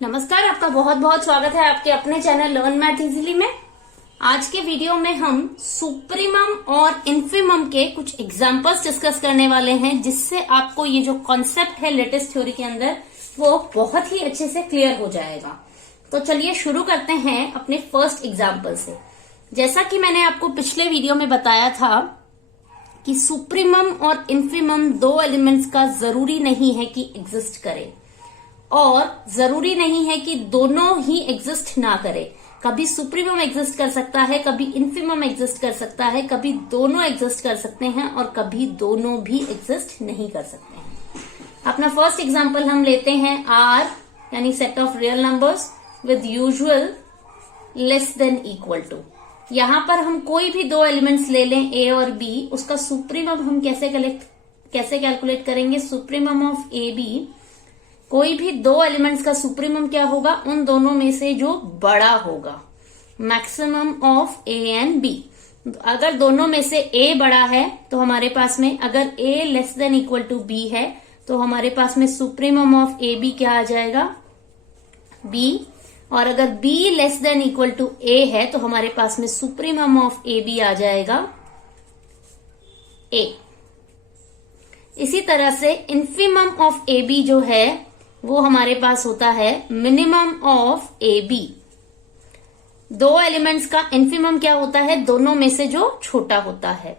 नमस्कार, आपका बहुत बहुत स्वागत है आपके अपने चैनल लर्न मैथ इजीली में। आज के वीडियो में हम सुप्रीमम और इन्फीमम के कुछ एग्जांपल्स डिस्कस करने वाले हैं, जिससे आपको ये जो कॉन्सेप्ट है लेटेस्ट थ्योरी के अंदर वो बहुत ही अच्छे से क्लियर हो जाएगा। तो चलिए शुरू करते हैं अपने फर्स्ट एग्जाम्पल से। जैसा कि मैंने आपको पिछले वीडियो में बताया था कि सुप्रीमम और इन्फीमम दो एलिमेंट्स का जरूरी नहीं है कि एग्जिस्ट करे, और जरूरी नहीं है कि दोनों ही एग्जिस्ट ना करे। कभी सुप्रीमम एग्जिस्ट कर सकता है, कभी इन्फीमम एग्जिस्ट कर सकता है, कभी दोनों एग्जिस्ट कर सकते हैं और कभी दोनों भी एग्जिस्ट नहीं कर सकते हैं। अपना फर्स्ट एग्जांपल हम लेते हैं आर यानी set of real numbers with usual less than equal to. यहां पर हम कोई भी दो एलिमेंट्स ले लें ए और बी, उसका सुप्रीमम हम कैसे कैलकुलेट करेंगे। सुप्रीमम ऑफ ए बी, कोई भी दो एलिमेंट्स का सुप्रीमम क्या होगा, उन दोनों में से जो बड़ा होगा। Maximum of A and B, अगर दोनों में से ए बड़ा है तो हमारे पास में, अगर A less than equal to B है तो हमारे पास में सुप्रीमम ऑफ ए बी क्या आ जाएगा, बी। और अगर B less than equal to A है तो हमारे पास में सुप्रीमम ऑफ ए बी आ जाएगा ए। इसी तरह से इन्फीमम ऑफ ए बी जो है वो हमारे पास होता है मिनिमम ऑफ ए बी। दो एलिमेंट्स का इन्फीमम क्या होता है, दोनों में से जो छोटा होता है।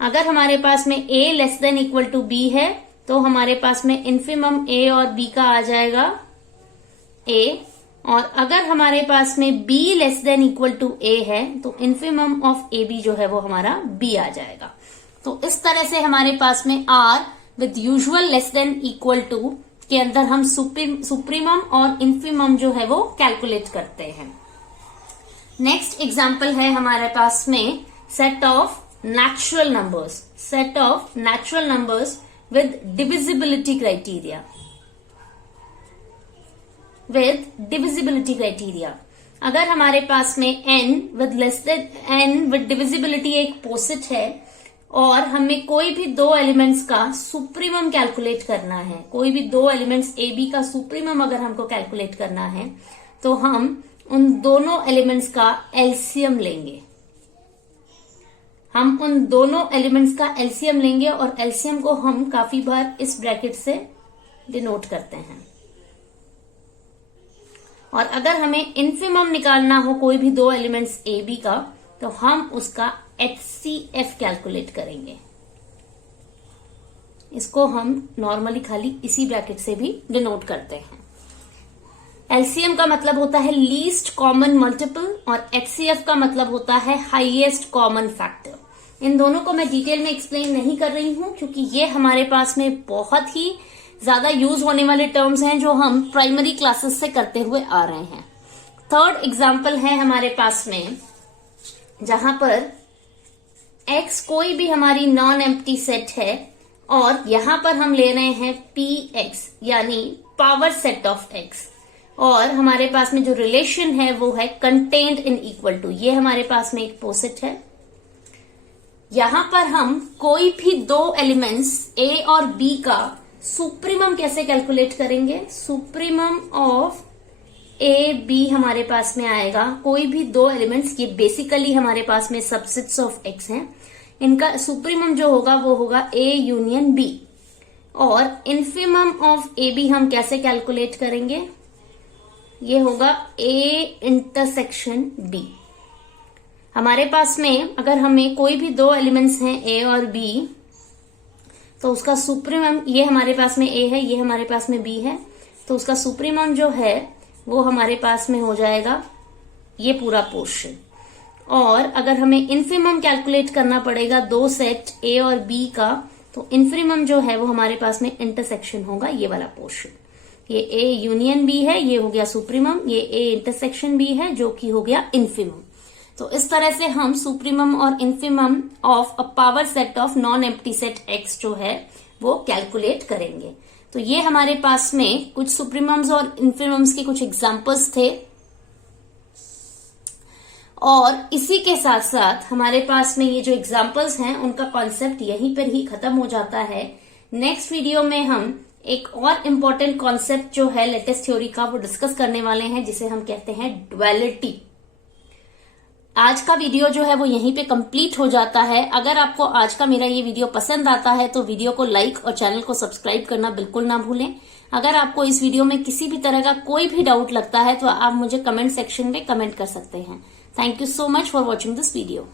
अगर हमारे पास में A less than equal to B है तो हमारे पास में इन्फीमम ए और बी का आ जाएगा ए, और अगर हमारे पास में B less than equal to A है तो इन्फीमम ऑफ ए बी जो है वो हमारा बी आ जाएगा। तो इस तरह से हमारे पास में R with usual less than equal to के अंदर हम सुप्रीमम और इन्फीमम जो है वो कैलकुलेट करते हैं। नेक्स्ट एग्जांपल है हमारे पास में set of natural numbers with divisibility criteria. अगर हमारे पास में n विद डिविजिबिलिटी एक पोसिट है और हमें कोई भी दो एलिमेंट्स का सुप्रीमम कैलकुलेट करना है, कोई भी दो एलिमेंट्स ए बी का सुप्रीमम अगर हमको कैलकुलेट करना है तो हम उन दोनों एलिमेंट्स का एलसीएम लेंगे। हम उन दोनों एलिमेंट्स का एलसीएम लेंगे और एलसीएम को हम काफी बार इस ब्रैकेट से डिनोट करते हैं। और अगर हमें इन्फीमम निकालना हो कोई भी दो एलिमेंट्स ए बी का तो हम उसका HCF कैलकुलेट करेंगे। इसको हम नॉर्मली खाली इसी ब्रैकेट से भी डिनोट करते हैं। LCM का मतलब होता है लीस्ट कॉमन मल्टीपल और HCF का मतलब होता है हाईएस्ट कॉमन फैक्टर। इन दोनों को मैं डिटेल में एक्सप्लेन नहीं कर रही हूं क्योंकि ये हमारे पास में बहुत ही ज्यादा यूज होने वाले टर्म्स हैं जो हम प्राइमरी क्लासेस से करते हुए आ रहे हैं। थर्ड एग्जाम्पल है हमारे पास में जहां पर x कोई भी हमारी नॉन एम्प्टी सेट है और यहां पर हम ले रहे हैं px यानी पावर सेट ऑफ x, और हमारे पास में जो रिलेशन है वो है कंटेन्ड इन इक्वल टू। ये हमारे पास में एक पोसिट है। यहां पर हम कोई भी दो एलिमेंट्स a और b का सुप्रीमम कैसे कैलकुलेट करेंगे। सुप्रीमम ऑफ ए बी हमारे पास में आएगा, कोई भी दो एलिमेंट्स, ये बेसिकली हमारे पास में सबसेट्स ऑफ एक्स हैं, इनका सुप्रीमम जो होगा वो होगा ए यूनियन बी। और इन्फीमम ऑफ ए बी हम कैसे कैलकुलेट करेंगे, ये होगा ए इंटरसेक्शन बी। हमारे पास में अगर हमें कोई भी दो एलिमेंट्स हैं ए और बी तो उसका सुप्रीमम, ये हमारे पास में ए है, ये हमारे पास में बी है, तो उसका सुप्रीमम जो है वो हमारे पास में हो जाएगा ये पूरा पोर्शन। और अगर हमें इन्फीमम कैलकुलेट करना पड़ेगा दो सेट ए और बी का, तो इन्फीमम जो है वो हमारे पास में इंटरसेक्शन होगा ये वाला पोर्शन। ये ए यूनियन बी है, ये हो गया सुप्रीमम, ये ए इंटरसेक्शन बी है जो कि हो गया इन्फीमम। तो इस तरह से हम सुप्रीमम और infimum of a power set of non empty set x जो है वो कैलकुलेट करेंगे। तो ये हमारे पास में कुछ सुप्रीमम्स और इन्फीमम्स के कुछ एग्जांपल्स थे, और इसी के साथ साथ हमारे पास में ये जो एग्जांपल्स हैं उनका कॉन्सेप्ट यहीं पर ही खत्म हो जाता है। नेक्स्ट वीडियो में हम एक और इम्पोर्टेंट कॉन्सेप्ट जो है लेटेस्ट थ्योरी का वो डिस्कस करने वाले हैं, जिसे हम कहते हैं ड्युअलिटी। आज का वीडियो जो है वो यहीं पे कंप्लीट हो जाता है। अगर आपको आज का मेरा ये वीडियो पसंद आता है तो वीडियो को लाइक और चैनल को सब्सक्राइब करना बिल्कुल ना भूलें। अगर आपको इस वीडियो में किसी भी तरह का कोई भी डाउट लगता है तो आप मुझे कमेंट सेक्शन में कमेंट कर सकते हैं। Thank you so much for watching this video.